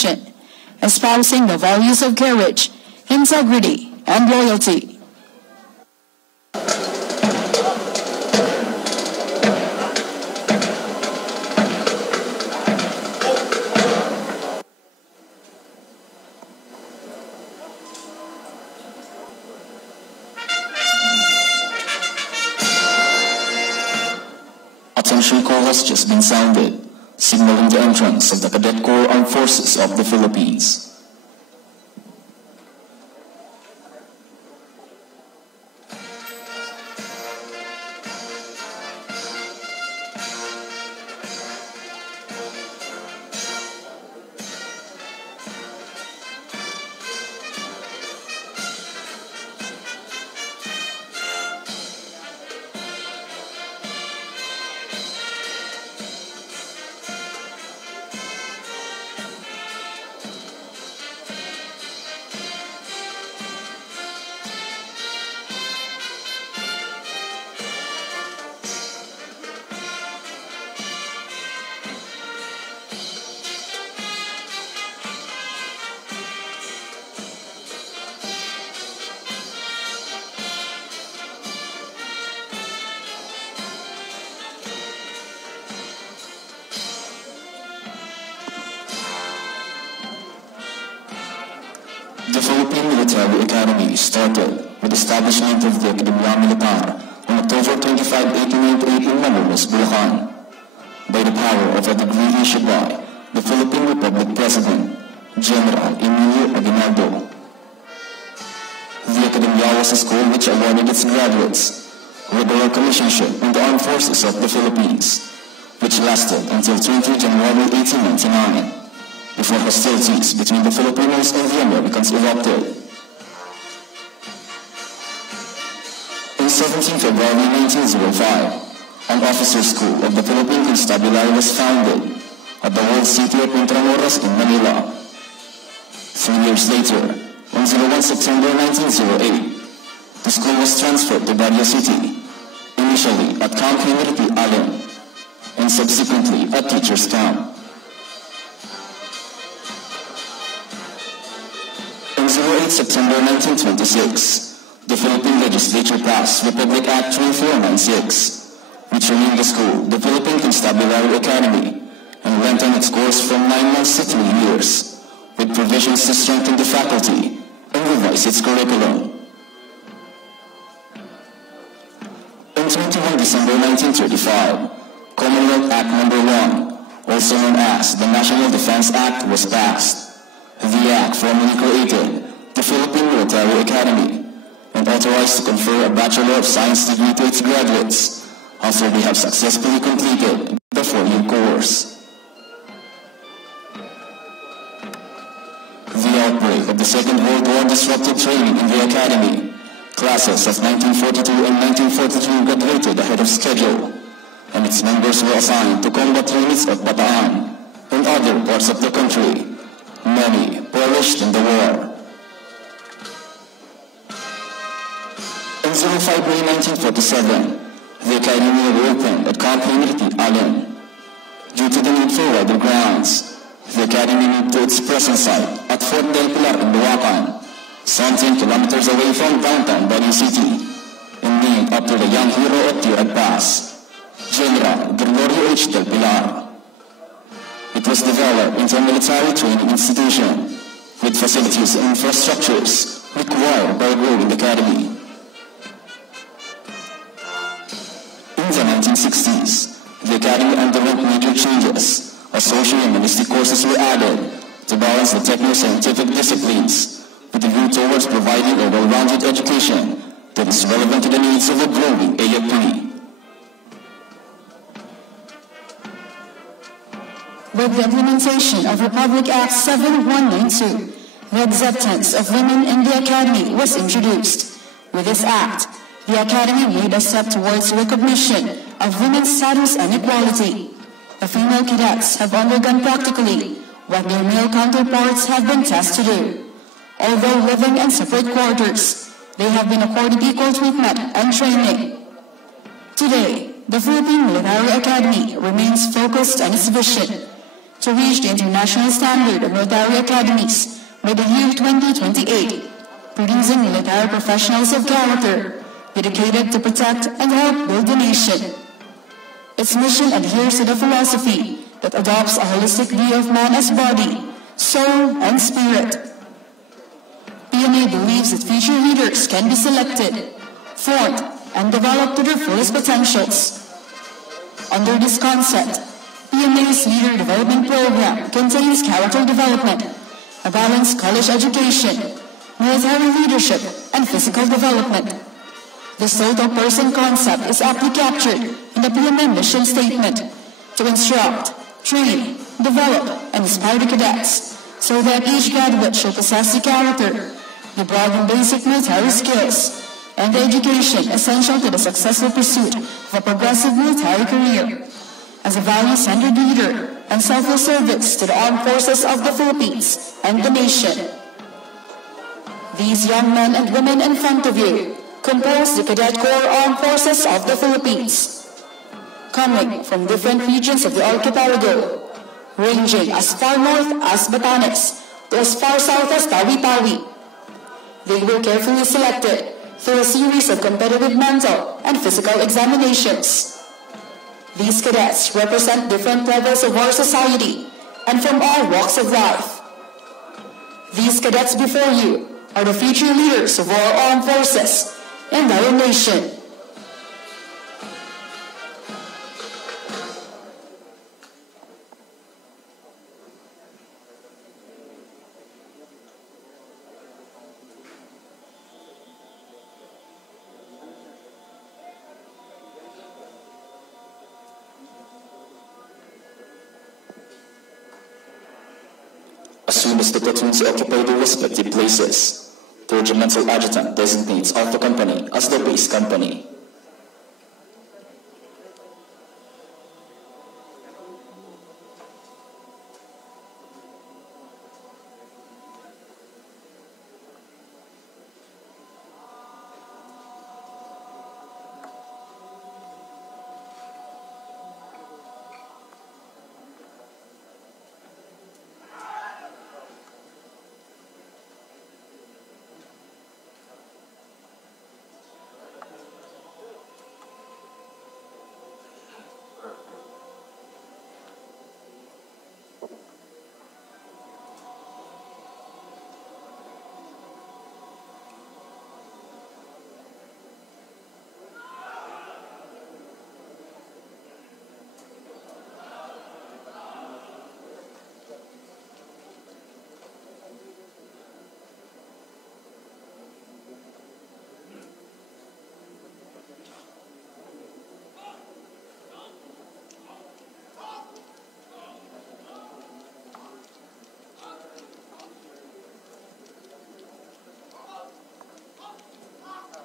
mission, espousing the values of courage, integrity, and loyalty. Attention call has just been sounded, signaling the entrance of the Cadet Corps Armed Forces of the Philippines. The Philippine Military Academy started with establishment of the PMA Maringal on October 25, 1898 in Malolos, Bulacan, by the power of a decree issued by the Philippine Republic President, General Emilio Aguinaldo. The Academy was a school which awarded its graduates regular commissionship in the Armed Forces of the Philippines, which lasted until 20 January 1899. Before hostilities between the Filipinos and the Americans erupted. In 17 February 1905, an officer school of the Philippine Constabulary was founded at the old city of Intramuros in Manila. 3 years later, on 01 September 1908, the school was transferred to Baguio City, initially at Camp Henry Allen, and subsequently at Teachers Camp. 08 September 1926, the Philippine Legislature passed Republic Act 2496, which renamed the school the Philippine Constabulary Academy and went on its course from 9 months to 3 years, with provisions to strengthen the faculty and revise its curriculum. On 21 December 1935, Commonwealth Act No. 1, also known as the National Defense Act, was passed. The Act formally created the Philippine Military Academy and authorized to confer a Bachelor of Science degree to its graduates after they have successfully completed the 4-year course. The outbreak of the Second World War disrupted training in the Academy. Classes of 1942 and 1943 graduated ahead of schedule, and its members were assigned to combat units at Bataan and other parts of the country. Many perished in the war. On 05 May 1947, the Academy reopened at Camp Henry Allen. Due to the need for wider grounds, the Academy moved to its present site at Fort Del Pilar in Bulacan, 17 kilometers away from downtown Baguio City, and named after the young hero of Tirag Pass, General Gregorio H. Del Pilar. It was developed into a military training institution with facilities and infrastructures required by a growing academy. In the 1960s, the academy underwent major changes as social and humanistic courses were added to balance the techno-scientific disciplines with a view towards providing a well-rounded education that is relevant to the needs of a growing AFP. With the implementation of Republic Act 7192, the acceptance of women in the Academy was introduced. With this act, the Academy made a step towards recognition of women's status and equality. The female cadets have undergone practically what their male counterparts have been tasked to do. Although living in separate quarters, they have been accorded equal treatment and training. Today, the Philippine Military Academy remains focused on its vision, to reach the international standard of military academies by the year 2028, producing military professionals of character, dedicated to protect and help build the nation. Its mission adheres to the philosophy that adopts a holistic view of man as body, soul, and spirit. PMA believes that future leaders can be selected, formed, and developed to their fullest potentials. Under this concept, PMA's Leader Development Program contains character development, a balanced college education, military leadership, and physical development. This total person concept is aptly captured in the PMA mission statement to instruct, train, develop, and inspire the cadets so that each graduate shall possess the character, the broad and basic military skills, and the education essential to the successful pursuit of a progressive military career. As a value-centered leader and selfless service to the armed forces of the Philippines and the nation. These young men and women in front of you compose the Cadet Corps Armed Forces of the Philippines. Coming from different regions of the archipelago, ranging as far north as Batanes to as far south as Tawi-Tawi. They were carefully selected through a series of competitive mental and physical examinations. These cadets represent different levels of our society and from all walks of life. These cadets before you are the future leaders of our armed forces and our nation. As soon as the platoons occupy their respective places, the regimental adjutant designates Alpha Company as the base company.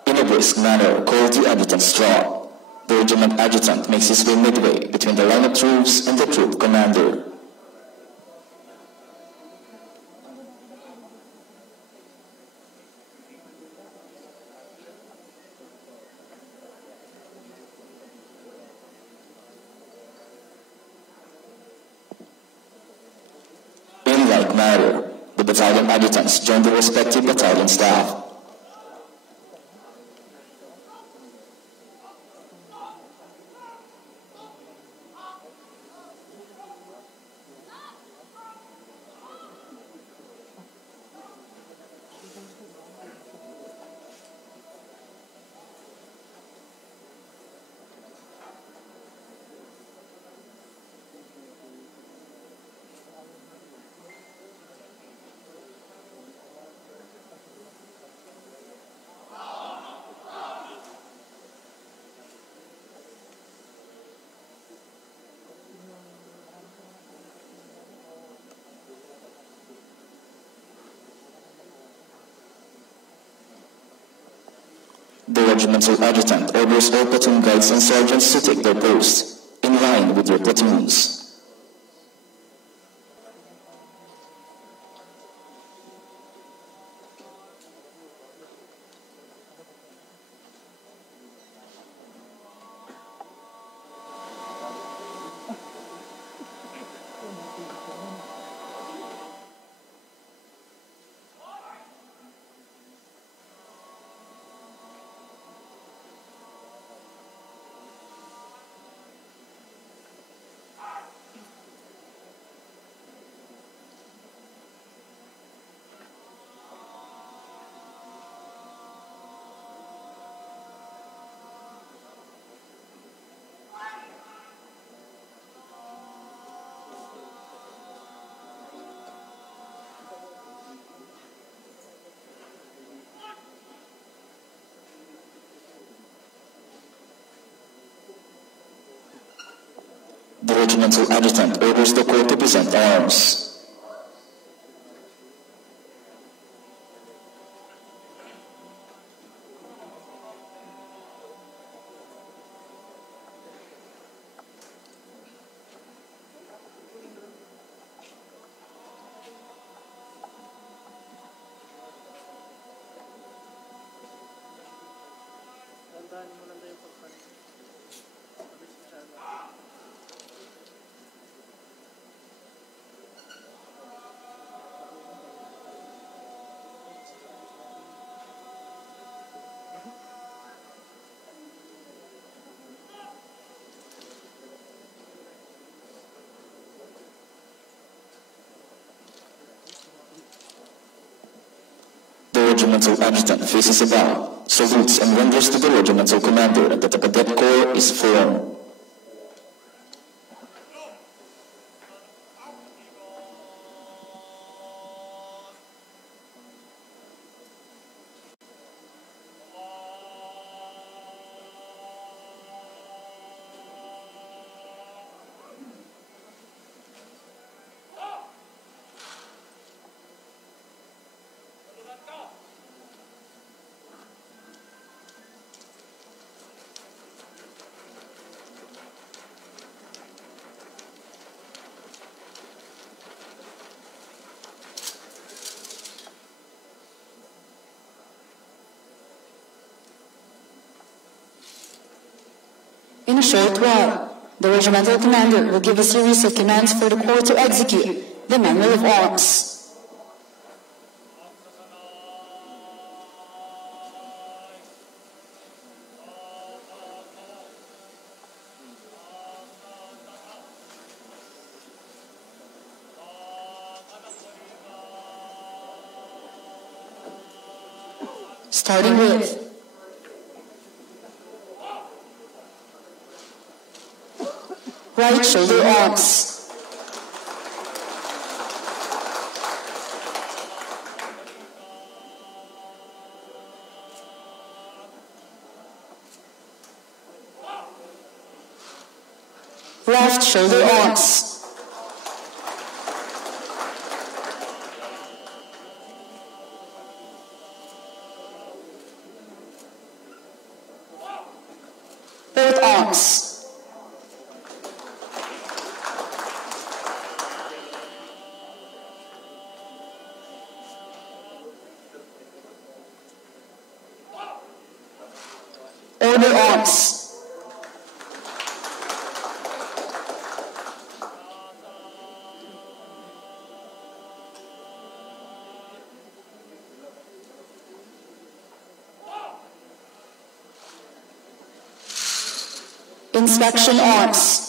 In a brisk manner, called the adjutant's draw, the regiment adjutant makes his way midway between the line of troops and the troop commander. In like manner, the battalion adjutants join the respective battalion staff. The regimental adjutant orders all platoon guides and sergeants to take their posts, in line with their platoons. The regimental adjutant orders the corps to present arms. The regimental adjutant faces about, salutes and renders to the regimental commander that the cadet corps is formed. In a short while, the regimental commander will give a series of commands for the corps to execute the manual of arms. Starting with right shoulder arms. Left shoulder arms. Both arms. Order arms. Inspection arms.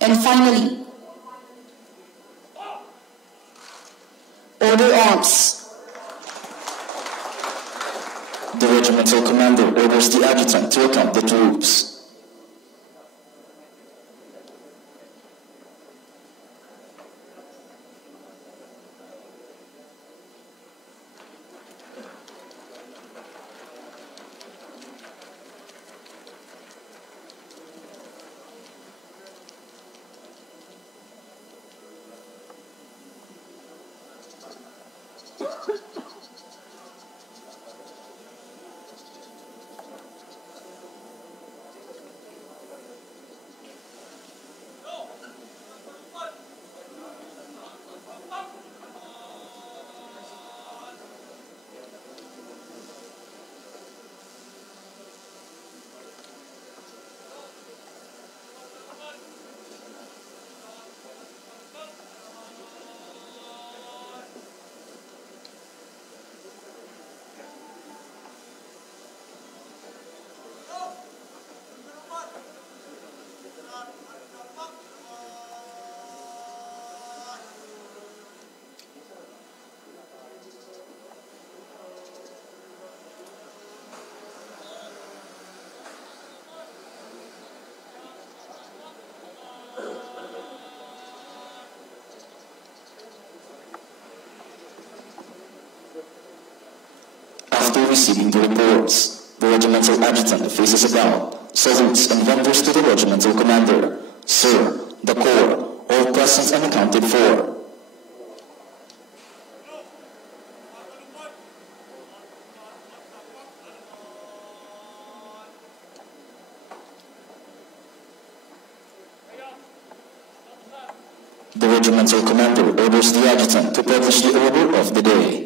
And finally, order arms. The regimental commander orders the adjutant to account the troops. after receiving the reports, the regimental adjutant faces about, salutes and renders to the regimental commander, "Sir, the Corps, all present and accounted for." The regimental commander orders the adjutant to publish the order of the day.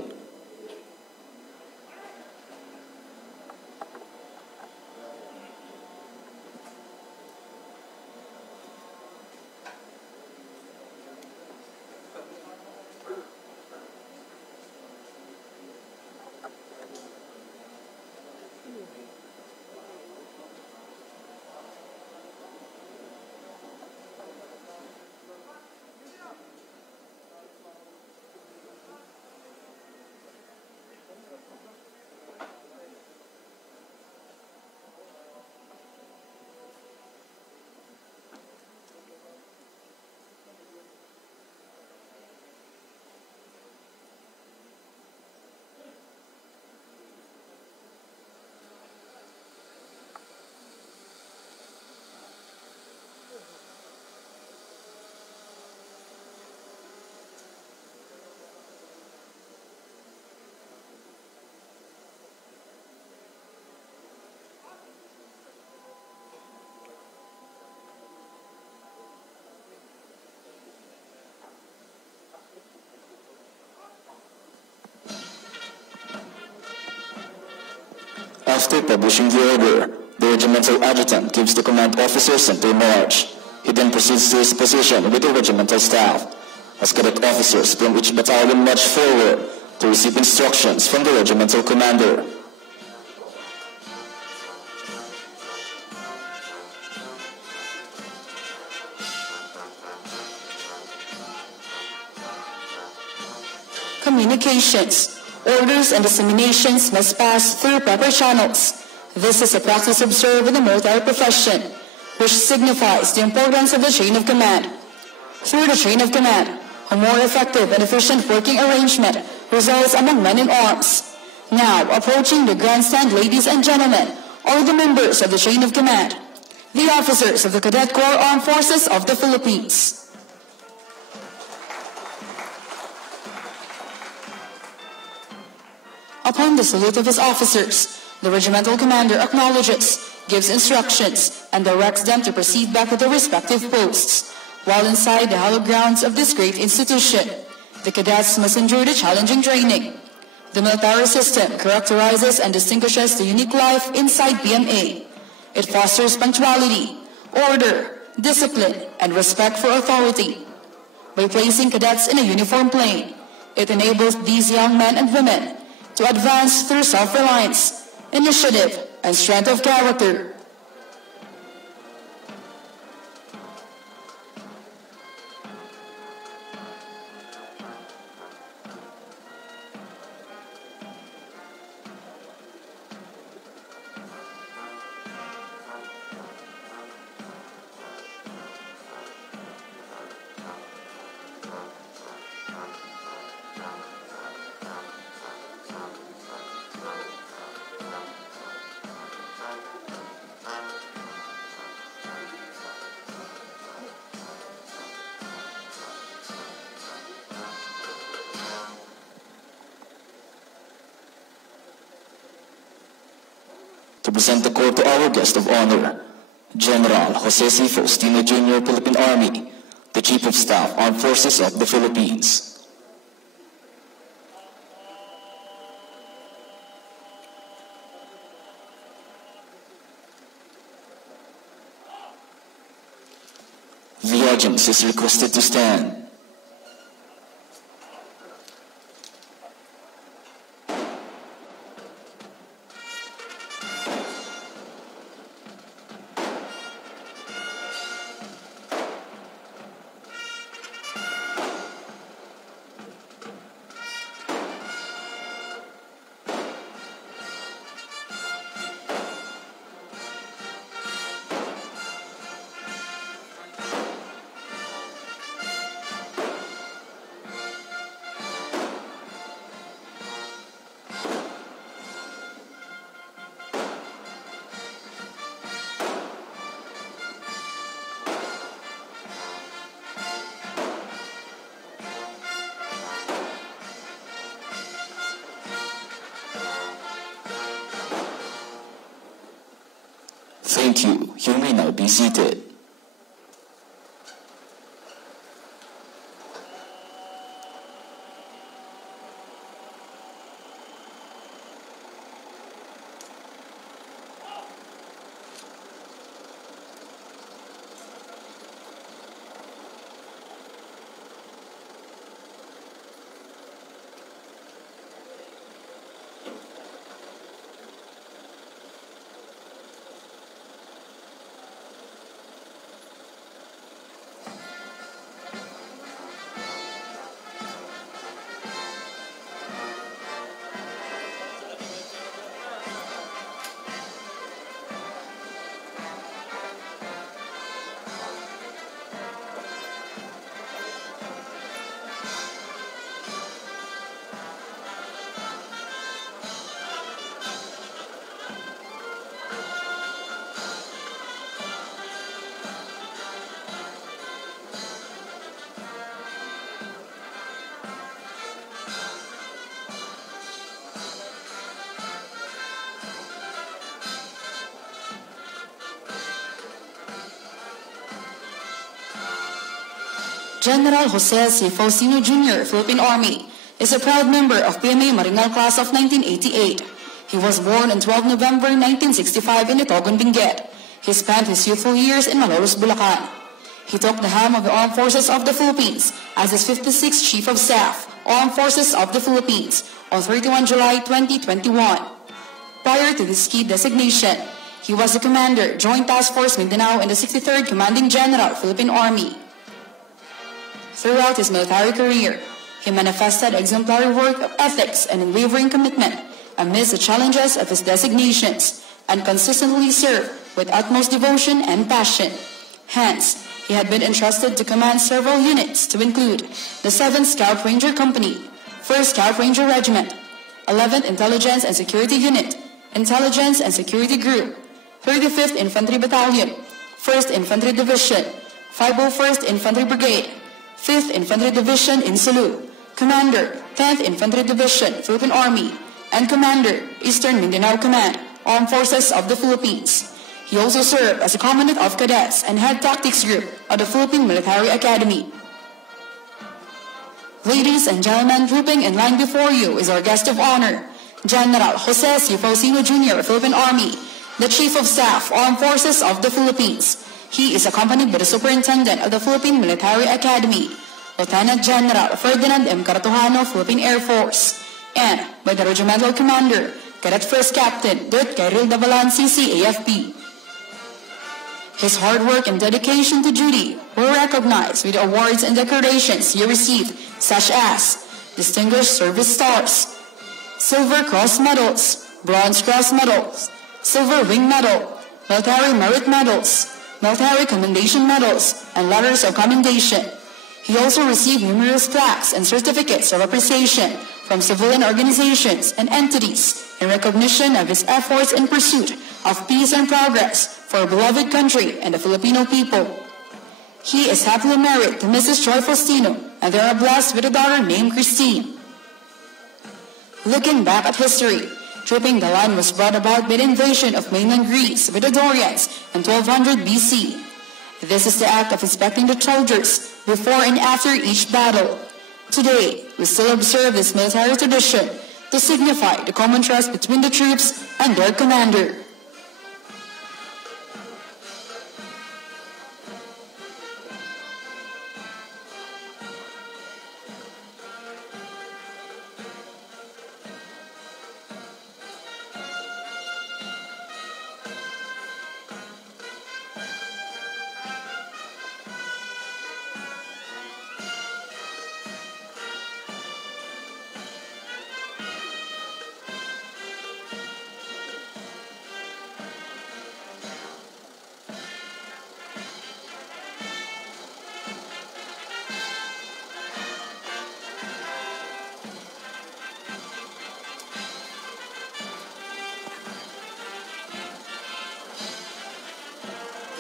After publishing the order, the regimental adjutant gives the command officer center march. He then proceeds to his position with the regimental staff, as cadet officers from each battalion march forward to receive instructions from the regimental commander. Communications, orders, and disseminations must pass through proper channels. This is a practice observed in the military profession, which signifies the importance of the chain of command. Through the chain of command, a more effective and efficient working arrangement results among men in arms. Now, approaching the grandstand, ladies and gentlemen, are the members of the chain of command, the officers of the Cadet Corps Armed Forces of the Philippines. Upon the salute of his officers, the regimental commander acknowledges, gives instructions, and directs them to proceed back to their respective posts. While inside the hallowed grounds of this great institution, the cadets must endure the challenging training. The military system characterizes and distinguishes the unique life inside PMA. It fosters punctuality, order, discipline, and respect for authority. By placing cadets in a uniform plane, it enables these young men and women to advance through self-reliance, initiative, and strength of character. To present the Corps to our guest of honor, General Jose C. Faustino Jr., Philippine Army, the Chief of Staff, Armed Forces of the Philippines. The audience is requested to stand. Thank you. You may now be seated. General Jose C. Faustino Jr., Philippine Army, is a proud member of PMA Maringal Class of 1988. He was born on 12 November 1965 in Itogon, Benguet. He spent his youthful years in Malolos, Bulacan. He took the helm of the Armed Forces of the Philippines as his 56th Chief of Staff, Armed Forces of the Philippines, on 31 July 2021. Prior to this key designation, he was the Commander, Joint Task Force Mindanao in the 63rd Commanding General, Philippine Army. Throughout his military career, he manifested exemplary work of ethics and unwavering commitment amidst the challenges of his designations, and consistently served with utmost devotion and passion. Hence, he had been entrusted to command several units to include the 7th Scout Ranger Company, 1st Scout Ranger Regiment, 11th Intelligence and Security Unit, Intelligence and Security Group, 35th Infantry Battalion, 1st Infantry Division, 501st Infantry Brigade, 5th Infantry Division in Sulu, Commander, 10th Infantry Division, Philippine Army, and Commander, Eastern Mindanao Command, Armed Forces of the Philippines. He also served as a Commandant of Cadets and Head Tactics Group of the Philippine Military Academy. Ladies and gentlemen, trooping in line before you is our guest of honor, General Jose C. Faustino Jr., Philippine Army, the Chief of Staff, Armed Forces of the Philippines. He is accompanied by the Superintendent of the Philippine Military Academy, Lieutenant General Ferdinand M. Caratuhano, Philippine Air Force, and by the Regimental Commander, Cadet First Captain Dut Cairil Davalan, CC AFP. His hard work and dedication to duty were recognized with awards and decorations he received, such as Distinguished Service Stars, Silver Cross Medals, Bronze Cross Medals, Silver Ring Medal, Military Merit Medals, Military Commendation Medals, and Letters of Commendation. He also received numerous plaques and certificates of appreciation from civilian organizations and entities in recognition of his efforts in pursuit of peace and progress for our beloved country and the Filipino people. He is happily married to Mrs. Joy Faustino, and they are blessed with a daughter named Christine. Looking back at history, trooping the line was brought about by the invasion of mainland Greece by the Dorians in 1200 BC. This is the act of inspecting the soldiers before and after each battle. Today, we still observe this military tradition to signify the common trust between the troops and their commander.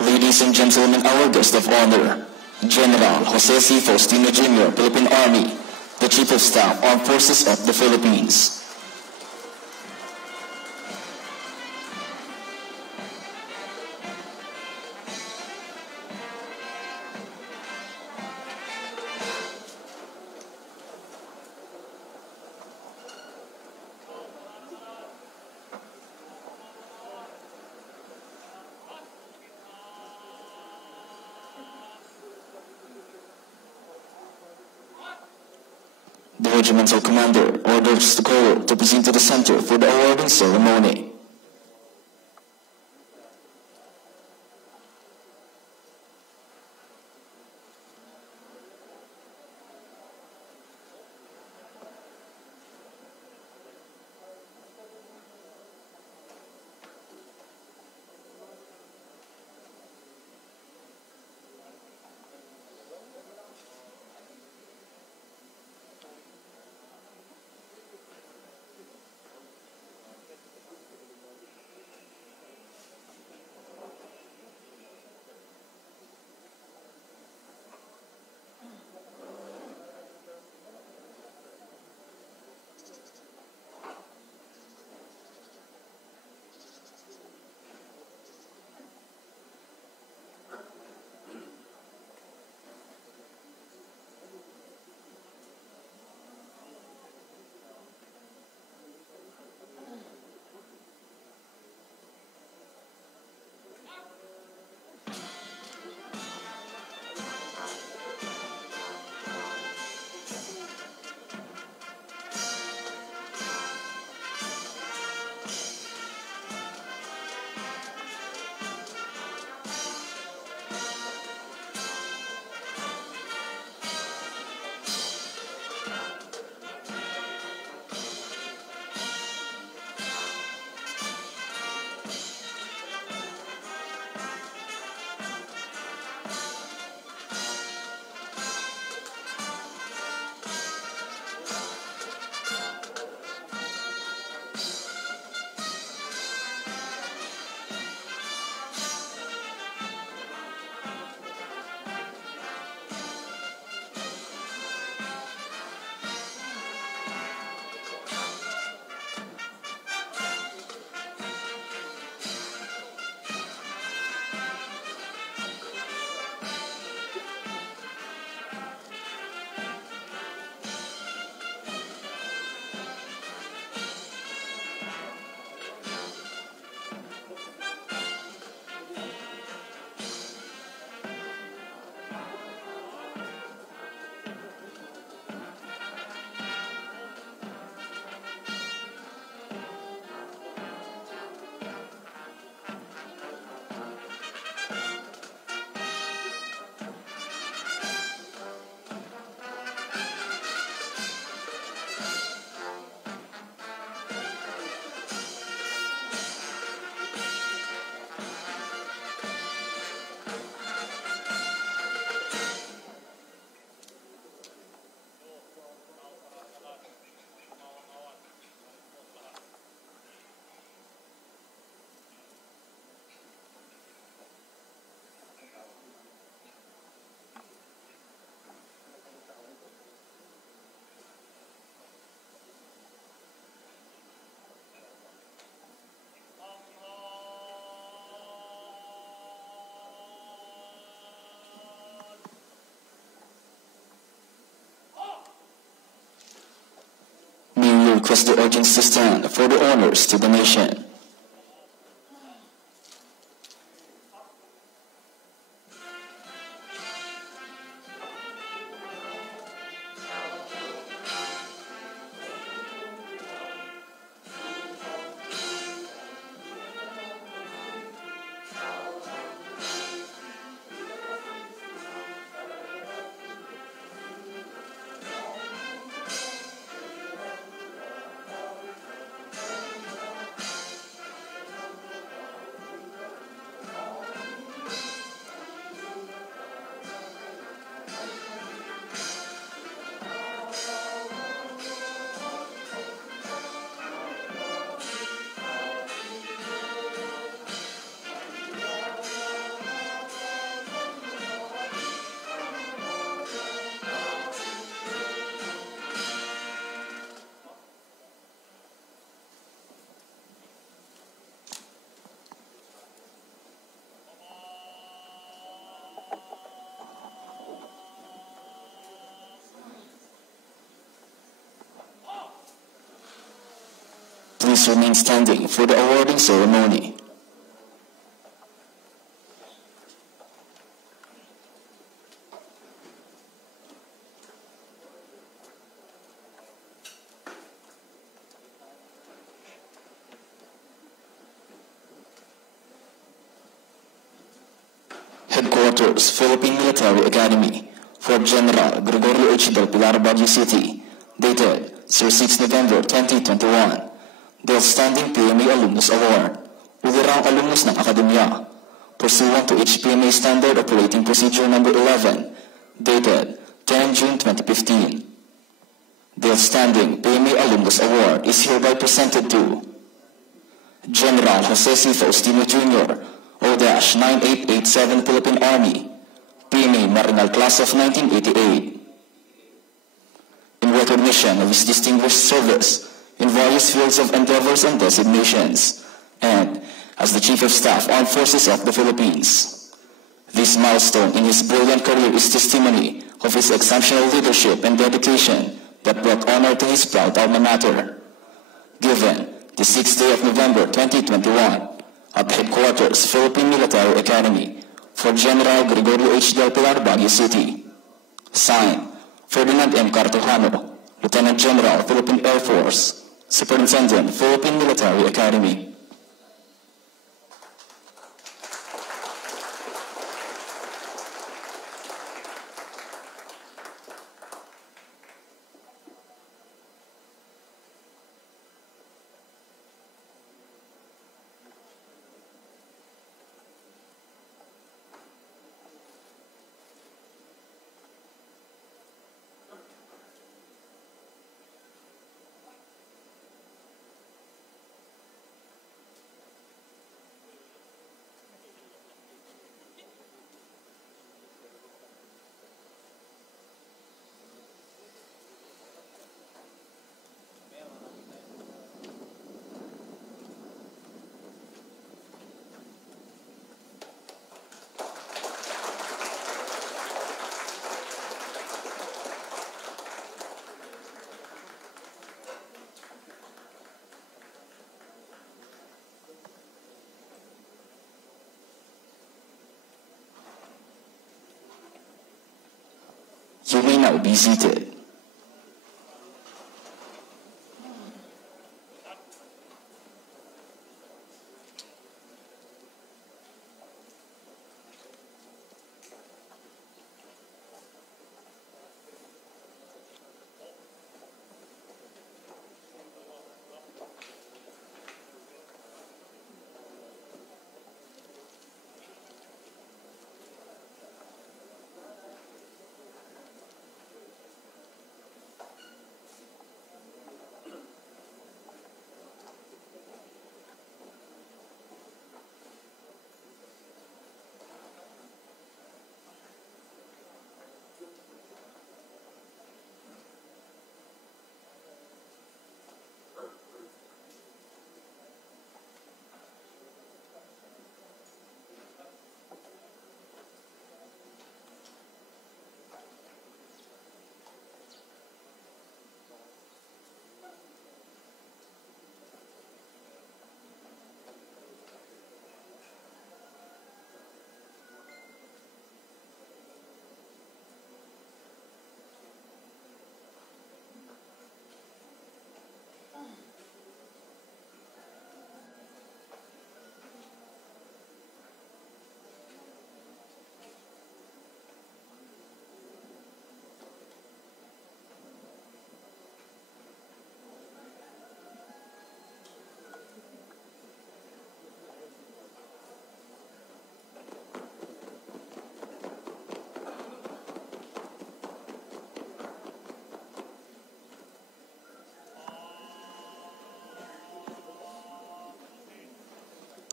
Ladies and gentlemen, our guest of honor, General Jose C. Faustino Jr., Philippine Army, the Chief of Staff, Armed Forces of the Philippines. The regimental commander orders the corps to proceed to the center for the awarding ceremony. Request the audience to stand for the honors to the nation. Please remain standing for the awarding ceremony. Headquarters, Philippine Military Academy, Fort General Gregorio H. del Pilar, Baguio City, dated 6 November 2021, the Outstanding PMA Alumnus Award, Ulirang Alumnus ng Akademya, pursuant to HPMA Standard Operating Procedure Number 11, dated 10 June 2015. The Outstanding PMA Alumnus Award is hereby presented to General Jose C. Faustino Jr., O-9887 Philippine Army, PMA Maringal Class of 1988. In recognition of his distinguished service in various fields of endeavors and designations, and as the Chief of Staff, Armed Forces of the Philippines. This milestone in his brilliant career is testimony of his exceptional leadership and dedication that brought honor to his proud Alma Mater. Given the 6th day of November 2021 at Headquarters, Philippine Military Academy, Fort General Gregorio H. del Pilar, Baguio City. Signed, Ferdinand M. Cartojano, Lieutenant General, Philippine Air Force, Superintendent, Philippine Military Academy. You may now be seated.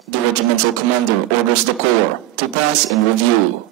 The regimental commander orders the corps to pass in review.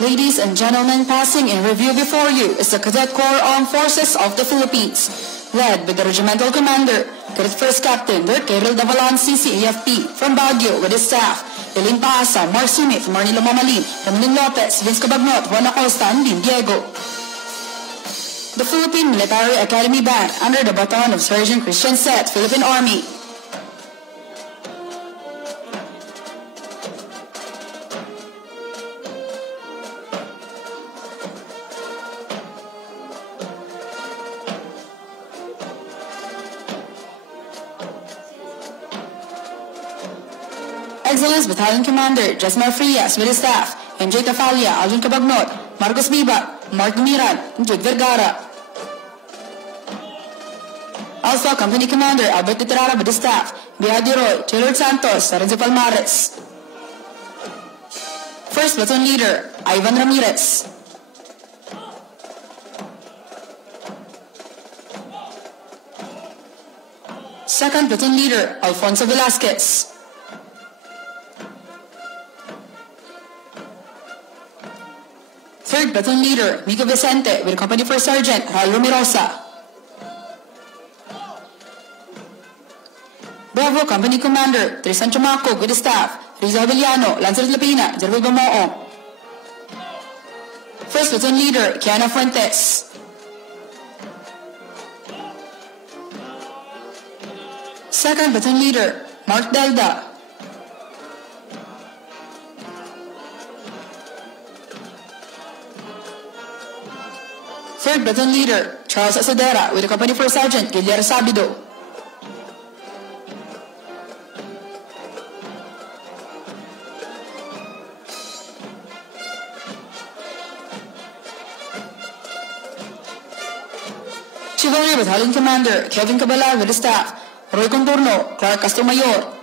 Ladies and gentlemen, passing in review before you is the Cadet Corps Armed Forces of the Philippines, led by the Regimental Commander, Cadet First Captain Dirk Gabriel Davalan, CC AFP, from Baguio with his staff, Elin Paasa, Mark Smith, Marnilo Mamalin, Ramilin Lopez, Vince Cabagnot, Juan Acosta, and Dean Diego. The Philippine Military Academy Band, under the baton of Sergeant Christian Set, Philippine Army. Excellence Battalion Commander Jesmar Frias with his staff, MJ Tafalia, Alvin Cabagnot, Marcos Biba, Mark Miran, and Jude Vergara. Also Company Commander Albert Titrara with his staff, Biadi Roy, Taylor Santos, Lorenzo Palmares. First Platoon Leader Ivan Ramirez. Second Platoon Leader Alfonso Velasquez. Third Platoon Leader Vico Vicente with Company First Sergeant Raul Romirosa. Bravo Company Commander Tristan Chumaco with his staff, Rizal Villano, Lancer Lapina, Jervil Bamoong. First Platoon Leader Kiana Fuentes. Second Platoon Leader Mark Delda. Third Platoon Leader Charles Asadera with the Company First Sergeant Guillermo Sabido. Chivalry Battalion Commander Kevin Cabala with his staff, Roy Contorno, Clark Castromayor,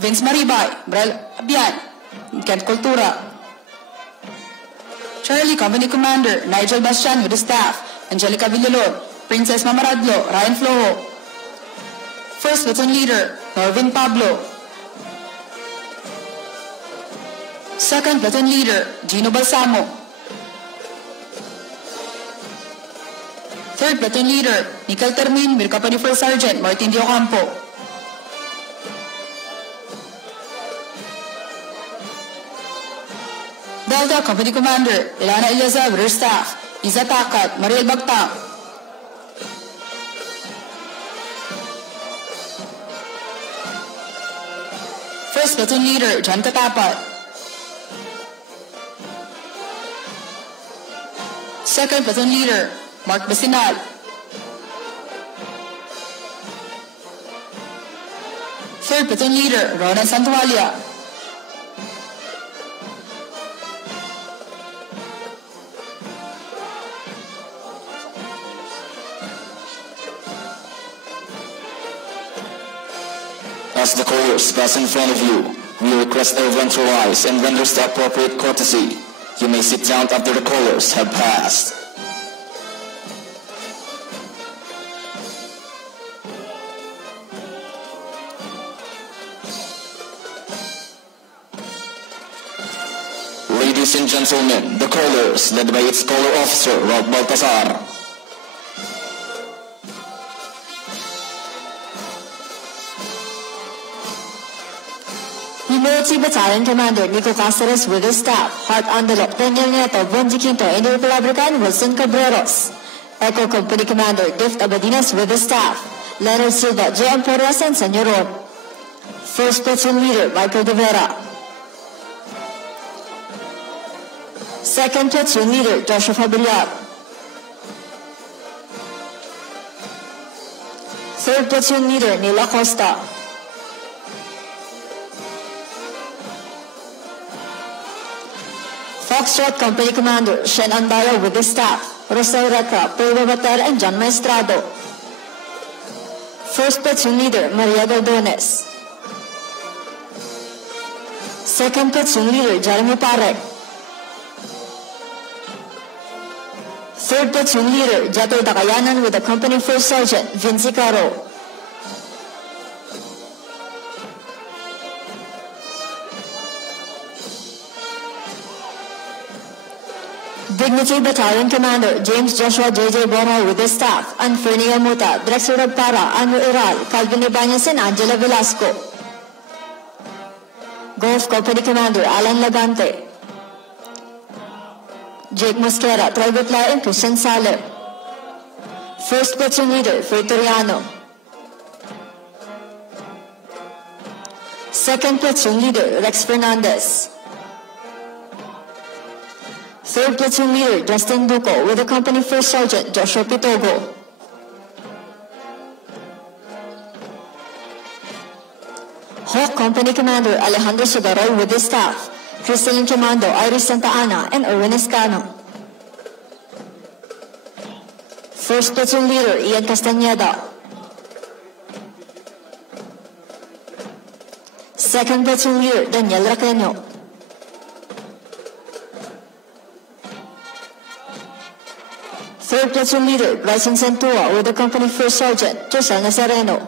Vince Maribay, Brel Abian, Kent Cultura. Charlie Company Commander Nigel Bastian with his staff, Angelica Villalor, Princess Mamaradlo, Ryan Flojo. First Platoon Leader Norvin Pablo. Second Platoon Leader Gino Balsamo. Third Platoon Leader Nicol Termin with Company First Sergeant Martin Diocampo. Delta Company Commander Ilana Eliazar with her staff, Iza Takat, Mariel Bagtang. First Platoon Leader John Katapat. Second Platoon Leader Mark Basinal. Third Platoon Leader Ronan Santualia. As the colors pass in front of you, we request everyone to rise and render the appropriate courtesy. You may sit down after the colors have passed. Ladies and gentlemen, the colors, led by its color officer, Rob Baltazar. Military Battalion Commander Nico Cáceres with his staff, Heart Andelok, Daniel Nieto, Benjie Quinto, Indio Palabrican, Wilson Cabreros. Echo Company Commander Gift Abadinas with his staff, Leonard Silva, J.M. Porras, and Senyoron. First Platoon Leader Michael De Vera. Second Platoon Leader Joshua Fabillar. Third Platoon Leader Neil Acosta. Foxtrot Company Commander Shen Andayo with his staff, Rosel Reca, Pedro Bater, and John Maestrado. First Platoon Leader Maria Galdones. Second Platoon Leader Jeremy Parek. Third Platoon Leader Jato Dakayanan with the Company First Sergeant Vinci Caro. Dignity Battalion Commander James Joshua J.J. Borja with his staff, and Fernie Amuta, Director of Para, Anu Iral, Calvin Ibanez, and Angela Velasco. Golf Company Commander Alan Labante, Jake Mosquera, Troy Butla, and Christian Saler. First Platoon Leader Fertoriano. Second Platoon Leader Rex Fernandez. Third Platoon Leader Justin Duco with the Company First Sergeant Joshua Pitogo. Hawk Company Commander Alejandro Sugaroy with his staff, Crystalline Commando Iris Santa Ana, and Erwin Escano. First Platoon Leader Ian Castañeda. Second Platoon Leader Daniel Raqueño. Third Platoon Leader Bryson Santua with the Company First Sergeant Josel Nazareno.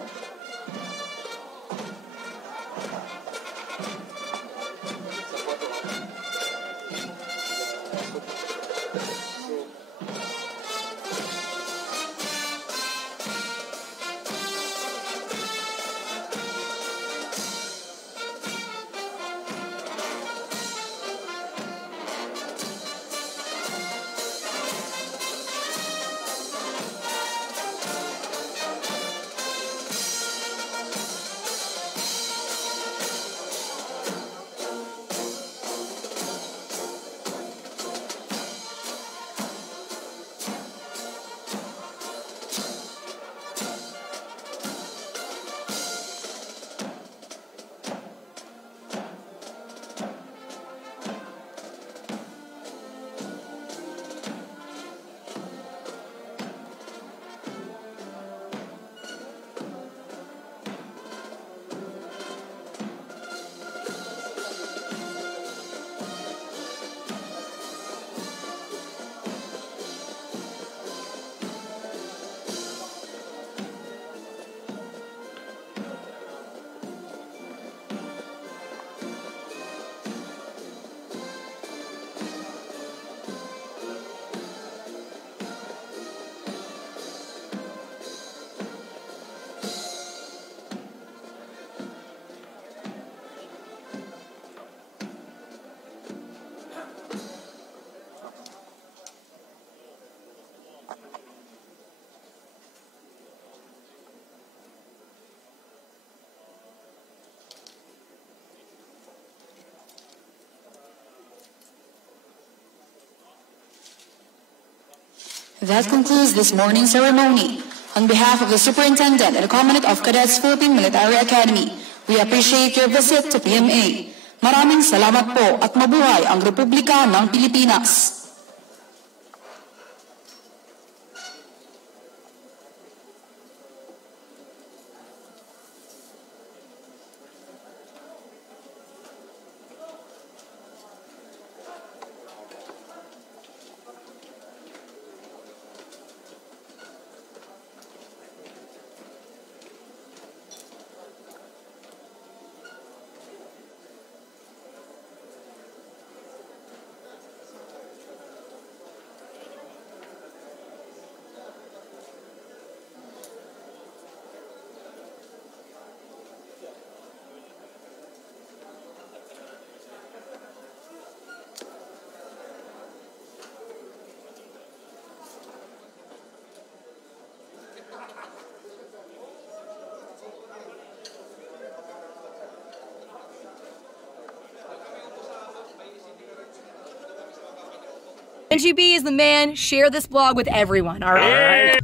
That concludes this morning's ceremony. On behalf of the Superintendent and Commandant of Cadets Philippine Military Academy, we appreciate your visit to PMA. Maraming salamat po at mabuhay ang Republika ng Pilipinas. Benjie B is the man. Share this blog with everyone, all right?